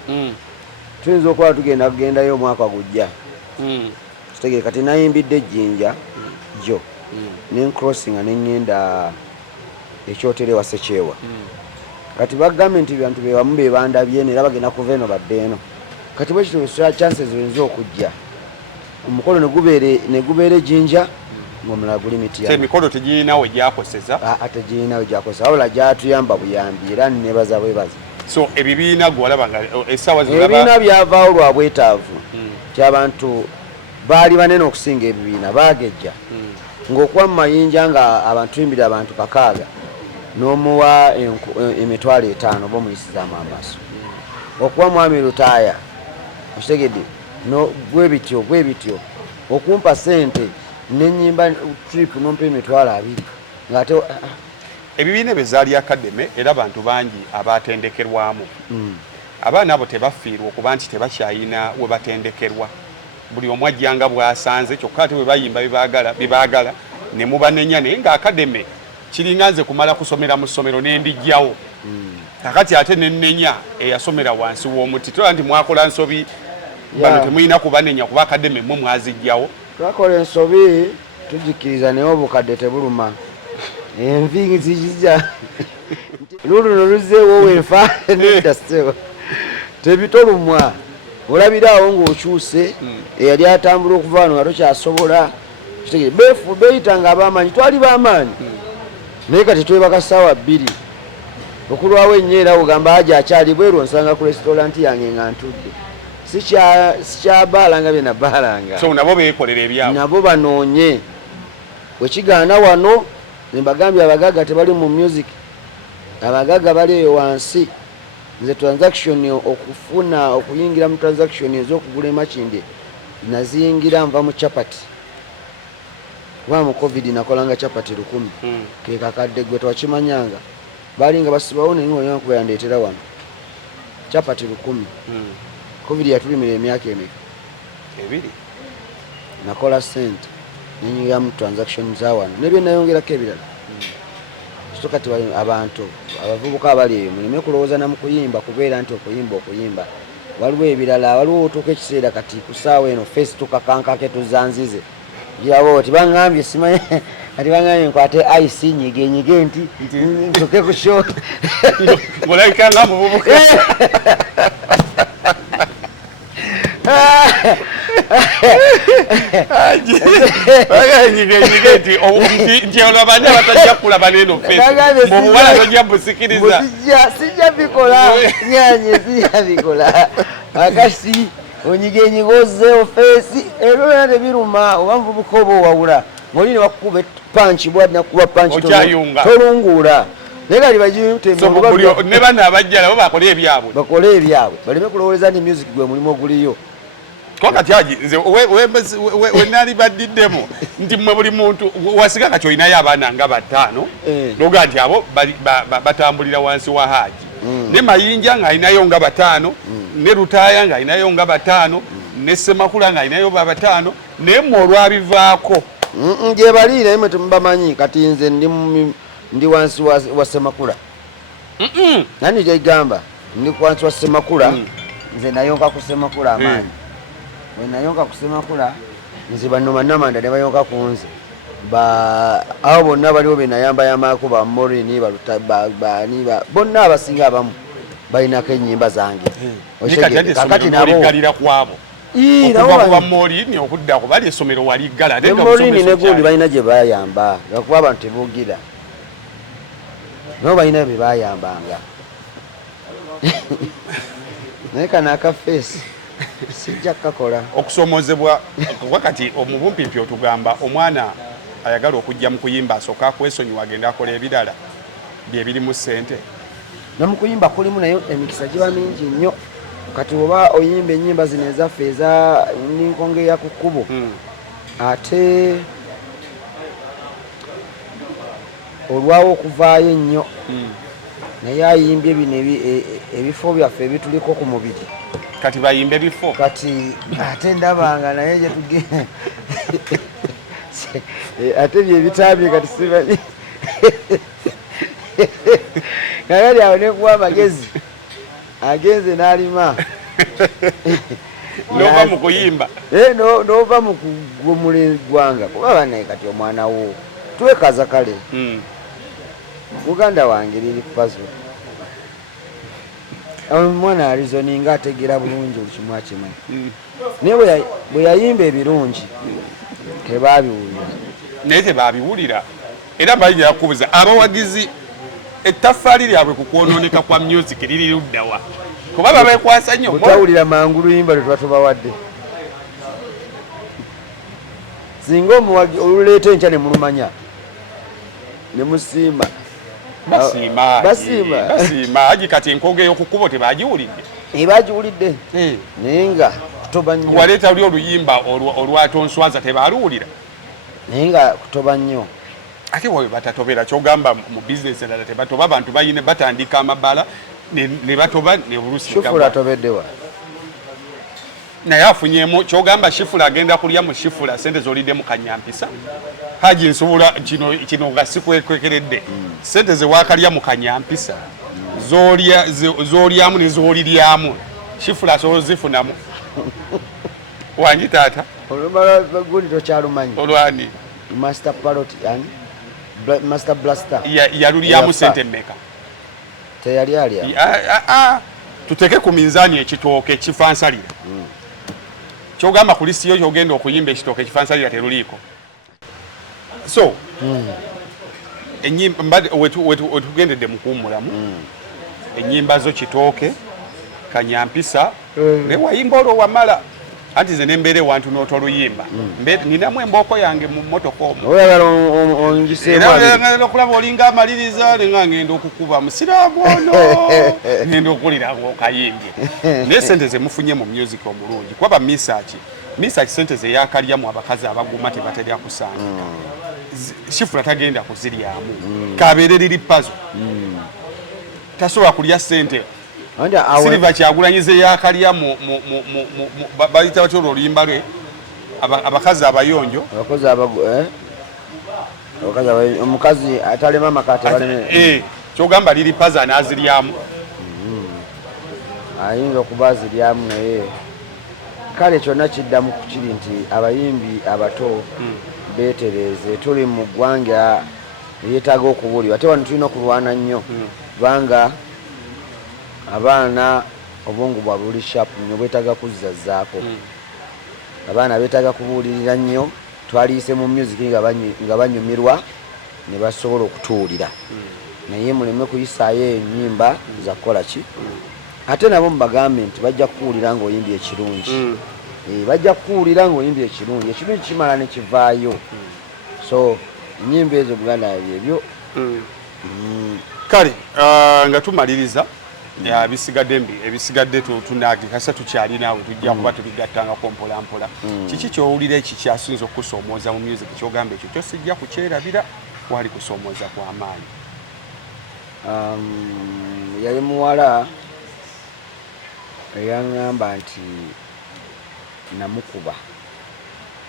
tuyinza okuba tugendayo omwaka gujja kitegere kati nayimbidde ejjinja jo nencrossinga neŋŋenda ekyotere wa Sekyewa kati bagambye nti bantu bewamu bebandabye era bagenda kuva eno badde eno kati bwe kityo chances ziyinza okujja omukolo ne gubeera ejjinja ng'omulala guli miti emikolo tegirinawe gyakoseza tegirinawe gyakoseza wabula gyatuyamba buyambi era nebaza bwebaza so ebibiina gwalaba nga essaawa ebibiina byavaawo lwa bwetaavu ky'abantu baali banene okusinga ebibiina baagejja ng'okuba mu mayinja nga abantu yimbira abantu 6 n'omuwa emitwalo 5 bomuyisizaamu amaaso okuba mwami Lutaaya okitegedde no bwe bityo okumpa sente nenyimba trip nompa emitwalo 2 ngate ebibiina bezaali akademe era abantu bangi abatendekerwamu abaana abo tebafiirwa okuba nti tebakyayina we batendekerwa buli omu ajjanga bwasanze kyokka ate we bayimba bibaagala ne mubanenya naye nga akademe kiringa nze kumala kusomera mu ssomero n'endigyawo kakati ate nenenya eyasomera wansi w'omuti tola nti mwakola nsobi bano temulina kubanenya kuba akademe mmwe mwazijjawo twakola ensobi tujikiriza naye obukadde tebuluma envi zijja luluno luzeewo wenfa netasewo tebitolumwa olabiraawo ng'okyuse eyali atambula okuva wano nga tokyasobola beefu beeyitanga ab'amaanyi twali b'amaanyi naye kati twebaka ssaawa 2 okulwawo ennyo era ogamba aja akyali bweru onsanga ku restauranti yange nga ntudde sikyabaalanga bye nabaalanga so nabo beekolera ebyabo nabo banoonye wekigaana wano nembagambye abagaga tebali mu music abagaga bali eyo wansi nze transaction okufuna okuyingira mu transaction ez'okugula emakindi naziyingira nva mu chapati kuba mu covid nakolanga chapati 1000 ke kakadde gwe twakimanyanga bali nga basibawo naye nga kuba yandeetera wano chapati 1000 covid yatulimira emyaka emeka 2 nakola sente nenyingira mu transaction za wano nebyo nayongerako ebirala so kati abantu abavubuka abali eyo muleme kulowooza na mu kuyimba kubeera nti okuyimba waliwo ebirala waliwo otuuka ekiseera kati kusaawa eno face tukakankake tuzanzize girawo tibaŋŋambye simanyi kati baŋŋambye nkwate ic nyige nti ntuke ku show ng'olabika nga muvubuka nti olwabani abatajja kulaba neno mubuwala tojja busikiriza sijja bikola nyanye sijja bikola akasi onyigenyiga ozzeewo feesi ebyo tebiruma oba nvubuka oba owawula ng'oli ne bakukuba panchi bwadnakuba panchi tolunguula naye kali ne bano abajja nabo bakole ebyabwe baleme kulowooleza nti music gwe mulimu oguliyo ko kati aji nze wenali baddiddemu nti mmwe buli muntu wasiga kati olinayo abaana nga 5 noga nti abo batambulira wansi wa Haji ne Mayinja ng'alinayo nga 5 ne Lutaaya ng'alinayo nga 5 ne Semakula ng'alinayo 5 naye mmwe olwabivaako gye bali naye mwe temubamanyi kati nze ndi wansi wa Semakula nani gyegamba ndi wansi wa Semakula nze nayonka ku Semakula amaanyi wenayonka ku Semakula nze bano bannamanda ne bayonka ku nze abo bonna baliwo benayambayambako ba Morini bonna abasinga abamu balinako ennyimba zange kakati naboligalira kwabo okuva kuba Morini okudda kubali essomero waliggala Morini ne gundi balina gye bayamba lwakuba abantu tebuugira nabo balina bye bayambanga naye kano akafeesi sijja kukakola okusomozebwa wakati omubumpimpi otugamba omwana ayagala okujja mu kuyimba asooka akwesonyiwa agenda akola ebirala bye birimu ssente nomukuyimba kulimu naye emikisa giba mingi nnyo kati oba oyimba ennyimba zino ezaffe eza ninkonge ya ku kkubo ate olwawo okuvaayo ennyo naye ayimbye bino ebifo byaffe ebituliko ku mubiri kati bayimbe bifo kati ate ndabanga naye gye tugenda ate byebitabye kati simanyi kakati awo nekuwa amagezi agenze n'alima nova mu kuyimba nova mu kugumula eggwanga kuba banaye kati omwana wo twekaza kale muganda wange liri puzzle omwana arizoninga ategeera bulungi buli kimu akimanyi naye bwe yayimba ebirungi tebabiwulira naye tebabiwulira era bayinza kubuuza abawagizi ettaffaali lyabwe ku kwonooneka kwa music liri luddawa kuba babeekwasa nnyo butawulira mangu luyimba lwe tuba tubawadde singa oluleeta enkya ne mulumanya ne musiima basiima aji kati enkoge y'okukubo tebagiwulidde bagiwulidde naye nga kutoba nnyo waleeta oli oluyimba olwatonswaza tebaluwulira naye nga kutoba nnyo ate wawe batatobera kyogamba mu bizinesi endala tebatoba abantu bayine batandika amabala ne batoba ne bulusi Shufula atobeddewa naye afunyemu kyogamba Shifula agenda kulya mu Shifula sente zolidde mu Kanyampisa Haji nsobola kino nga sikwekwekeredde sente ze wakalya mu Kanyampisa zolyamu ne zoliryamu Shifula asobola zifunamu wangi taata olumala gundi tokyalumanyi olwani Master Parrot yani Master Blaster yalulyamu sente mmeka teyali alya tuteke ku minzaani ekitooke kifansalira kyogamba ku lisi yo kyogenda okuyimba ekitooke kifansalira teruliiko so enyimba wetugendedde mu kuwummulamu ennyimba zo kitooke Kanyampisa ne wayimba olwo wamala anti ze nembeera ewantu n'otoluyimba ninamu embooko yange mu mmotoka omwo okulaba olinga amaliriza nenga ngenda okukuba musiraamu ono ngenda okulira ngaokayimbye naye sente zemufunye mu music omulungi kuba misaki sente zeyakalyamu abakazi abaguma tebaterya kusangika Shifula tagenda kuziryamu kabeere liri pazo tasobola kulya sente Silver kyagulanyize yakalya bayita batyo oluyimba lwe abakazi abayonjo omukazi atalema makate baleme kyogamba liri paza n'aziryamu ayinza okuba aziryamu naye kale kyonna kiddamu kiri nti abayimbi abato beetereze tuli mu ggwanga eryetaaga okubuulirwa ate wano tulina okulwana nnyo kubanga abaana obwongo bwabwe buli sharp nnyo bwetaaga kuzzazaako abaana beetaaga kubuulirira nnyo twaliise mu music nga banyumirwa ne basobola okutuwulira naye muleme kuyisaayo ennyimba za kukola ki ate nabo mubagambe nti bajja kuwulira ng'oyimbye ekirungi bajja kuwulira ng'oyimbye ekirungi kimala ne kivaayo so ennyimba ezo buganda byebyo kale nga tumaliriza ebisigadde tunagikasa tukyalinawe tujja kuba tubigattangako mpolampola kiki kyowulira ekikyasinza okusoomooza mu music kyogamba ekyo kyosijja kukyerabira wali kusoomooza kw'amaanyi yali muwala eyaŋŋamba nti namukuba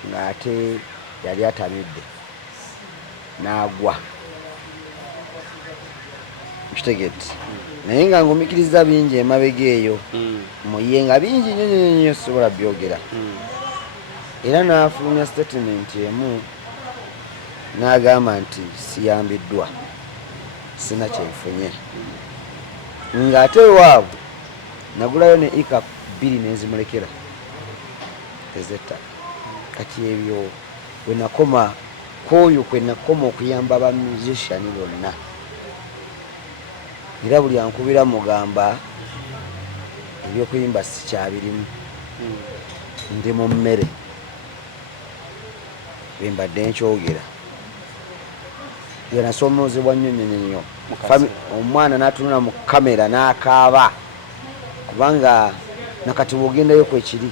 ng'ate yali atamidde n'agwa kitegedde naye nga ngumikiriza bingi emabega eyo muye nga bingi nnyo sobola byogera era n'afulumya statement emu n'agamba nti siyambiddwa sina kyenfunye ng'ate waabwe nagulayo ne eka 2 nenzimulekera ezettaka kati ebyo wenakoma kwoyo kwenakoma okuyamba ba musician bonna era buli ankubira mugamba ebyokuyimba sikyabirimu ndi mu mmere bwembadde nkyogera yenasoomozebwa nnyo omwana n'atunula mu kamera n'akaaba kubanga nakati bwogendayo kwekiri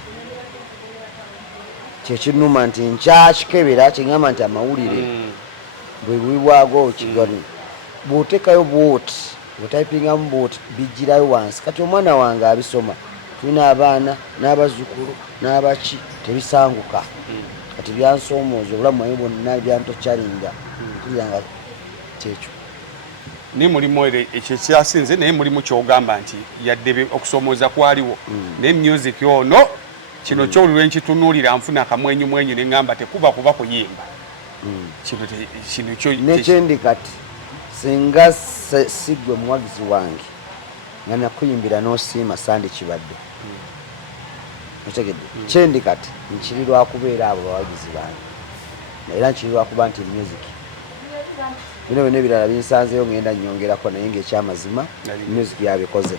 kyekinuma nti nkyakikebera kyeŋŋamba nti amawulire bwe buwibwago kigani bw'otekayo bwoti bwetayipingamu bwoti bijjirayo wansi kati omwana wange abisoma tulina abaana n'abazzukulu n'abaki tebisanguka kati byansoomooza obulamu bwange bwonna byantokyalinga tuliranga kyekyo naye mulimu ekyo kyasinze naye mulimu kyogamba nti yadde okusoomooza kwaliwo naye music ono kino kyolulwe nkitunuulira nfuna akamwenyumwenyu ne ŋŋamba tekuba kuba kuyimba nekyendi kati singa siggwe muwagizi wange nga nakuyimbira n'osiima sandi kibadde otegedde kyendi kati nkiri lwakubeera abo bawagizi bange era nkiri lwakuba nti music bino byonna ebirala binsanzeyo ngenda nnyongerako naye ng'ekyamazima music yabikoze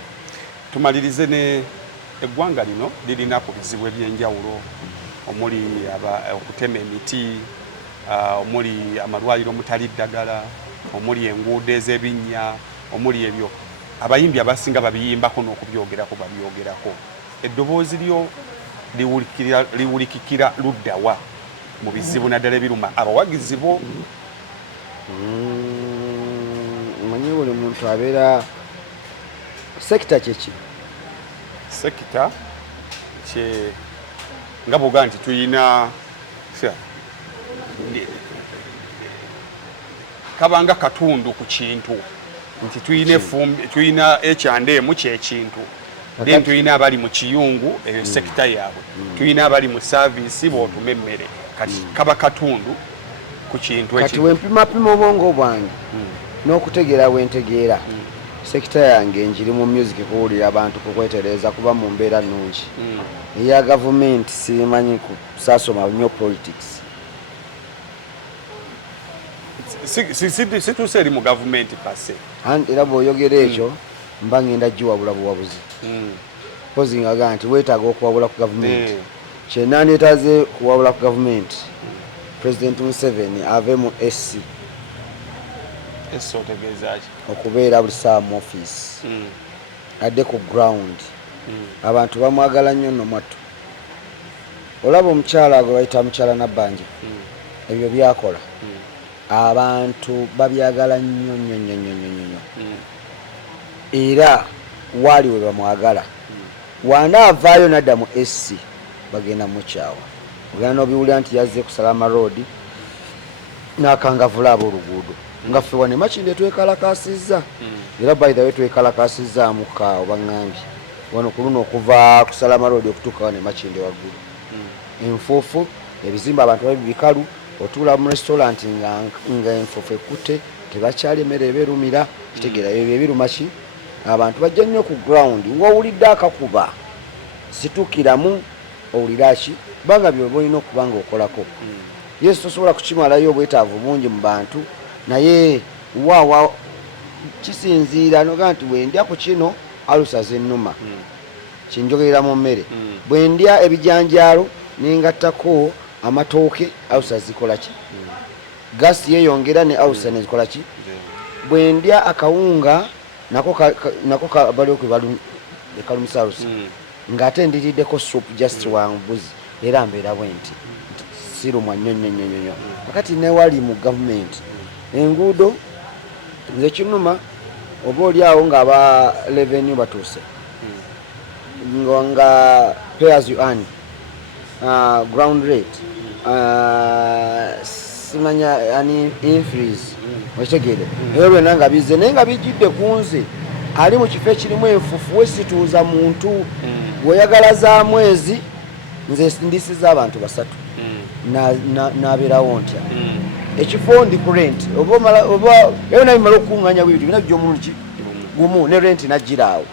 tumalirize ne eggwanga lino lirina ku bizibu ebyenjawulo omuli okutema emiti omuli amalwaliro omutali ddagala omuli enguudo ez'ebinnya omuli ebyo abayimbi abasinga babiyimbako n'okubyogerako babyogerako eddoboozi lyo liwulikikira luddawa mu bizibu naddala ebiruma abawagizi bo. Manyi buli muntu abeera sekita kyeki sekita nga bwoga nti tuyina kabanga katundu ku kintu nti tuyina H&M kyekintu then tuyina abali mu kiyungu eyo sekita yaabwe tuyina abali mu service bw'otuma emmere kati kaba katundu ku kintu kati wempimapima obwongo bwange n'okutegeera wentegeera sekita yange njiri mu music kuwulira abantu kukwetereza kuba mu mbeera nnungi eya gavumenti simanyi kusasoma nnyo politics situuse eri mu gavumenti pase era bw'oyogera ekyo mba ngenda giwabula buwabuzi pozi ngaga nti weetaaga okuwabula ku gavumenti kyenna neetaaze kuwabula ku gavumenti President Museveni ave mu SC okubeera buli saa mu office adde ku ground abantu bamwagala nnyo nomatu olaba omukyala gwe bayita mukyala Nabbanja ebyo byakola abantu babyagala nnyo nnyo era waali we bamwagala wanaavaayo nadda mu SC bagenda mukyawa ogenda n'obiwulira nti yazze ku Salama Road n'akangavula ab'oluguudo nga ffe wane Makindye twekalakasizza era by the way twekalakasizzaamu kaawo baŋŋambye wano ku luno okuva ku Salama Road okutuuka wane Makindye waggulu enfuufu ebizimba abantu babi bikalu otuula mu restaurant nga enfuufu ekutte tebakyali emmere ebeerumira kitegeera ebyo ebiruma ki abantu bajja nnyo ku ground ng'owulidde akakuba situukiramu owulira ki kubanga byoba olina okuba nga okolako yesu tosobola kukimalayo obwetaavu bungi mu bantu naye waawa kisinziira noga nti bwendya ku kino alusaza ennuma kinjogerera mu mmere bwendya ebijanjaalo nengattako amatooke alusa zikola ki gasi yeyongera ne alusa nezikola ki bwendya akawunga nako bali kalumisa alusa ng'ate ndiriddeko soup just wambuzi era mbeera bwenti sirumwa nnyo wakati newali mu gavumenti enguudo nze kinuma oba oli awo ng'aba revenue batuuse nga pay as you earn ground rate simanya ani infreeze okitegere era lwena nga bizze naye nga bijjidde ku nze ali mu kifo ekirimu enfufu we situuza muntu bw'oyagala za mwezi nze ndisiza abantu 3 n'abeerawo ntya ekifo ndi ku rent oba eyo nabimala okukuŋŋanya bwebityo bina bijja omuluki gumu ne rent nagiraawo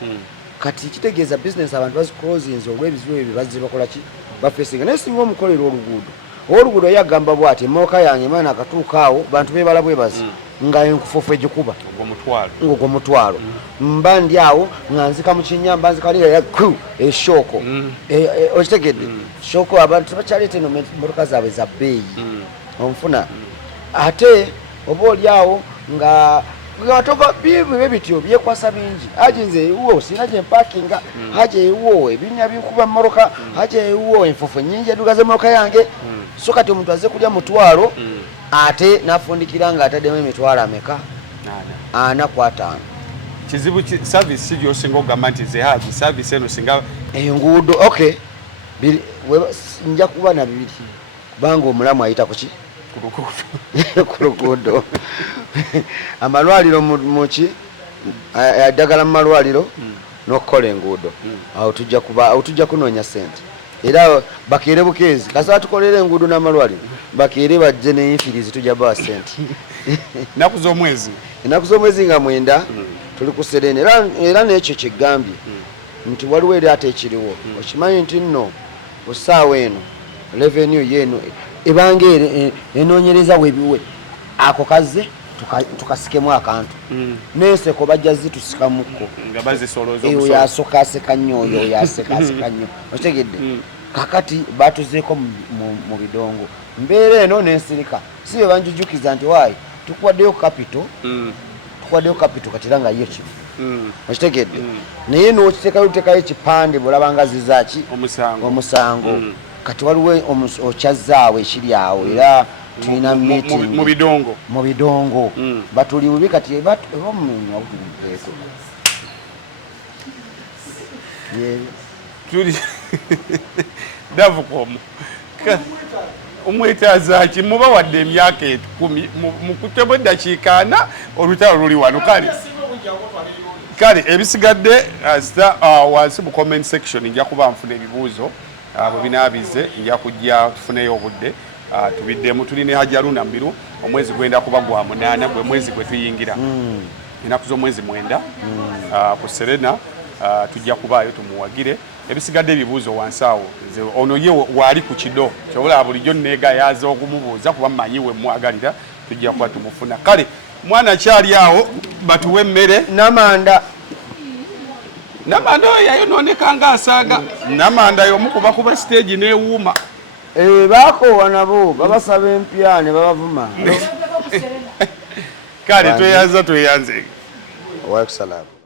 kati kitegeeza bizinesi abantu baziclosinze olw'ebizibu ebyo bazze bakola ki bafesinga naye singa omukolera oluguudo oluguudo yagamba bwati emmooka yange maana akatuuka awo bantu beebala bwebazi nga enkufufu egikuba ng'ogwo mutwalo mba ndi awo nga nzika mu kinyamba nzikalira eshooko okitegedde shooko abantu tebakyaleeta eno emmotoka zaabwe za bbeeyi onfuna ate oba oli awo nga gatova bibe bityo byekwasa bingi haji nze ewo sina gye mpakinga haji ewo ebinya bikuba mmoroka haji ewo enfufu nyingi edugaze mmoroka yange so kati omuntu azze kulya mutwalo ate nafundikira nga ataddemu emitwalo ameka 45 kizibu service gy'osinga okugamba nti ze haji service eno singa enguudo okay nja kuba na bibiri kubanga omulamu ayita kuki ku luguudo amalwaliro muki addagala mu malwaliro n'okukola enguudo awo tujja kunoonya sente era bakeere bukeezi kasaba tukolera enguudo n'amalwaliro bakeere bajje n'enfirizi tujja bawa sente ennaku z'omwezi nga 9 tuli ku Serene era n'ekyo kyegambye nti waliwo eri ate ekiriwo okimanyi nti nno osaawa eno revenue yeeno ebanga enoonyereza webiwe ako kazze tukasikemu akantu n'enseko bajja zitusikamuko eyo yasooka aseka nnyo oyo yasekaseka nnyo okitegedde kakati batuzeeko mu bidongo mbeera eno n'ensirika si be banjujukiza nti waayi tukuwaddeyo capital kati era nga ye kifu okitegedde naye n'okiteekayo ekipande bwolabanga zizaki omusango kati waliwo okyazaawo ekiri awo era tulina meeting mu bidongo batuli bubi kati omumenyi wabutulipeeko tuli davukomu omwetaaza ki muba wadde emyaka 10 mukutebwa eddakiika 4 olutalo luli wano kale ebisigadde wansi mu comment section nja kuba nfuna ebibuuzo bwe binaabize nja kujja tufuneyo obudde tubiddemu tuli ne Hajaruna Mbiru omwezi gwenda kuba gwa 8 gwe mwezi gwe tuyingira ennaku z'omwezi 9 ku Serena tujja kubaayo tumuwagire ebisigadde ebibuuzo wansi awo ono ye waali ku kido kyobola bulijjo neegayaza okumubuuza kuba mmanyi we mwagalira tujja kuba tumufuna kale mwana kyali awo batuwe emmere namanda oyo yayonooneka ng'asaaga namanda y'omukuba kuba stage n'ewuuma baakoowa nabo babasaba empya ne babavuma kale tweyanze Wa salaam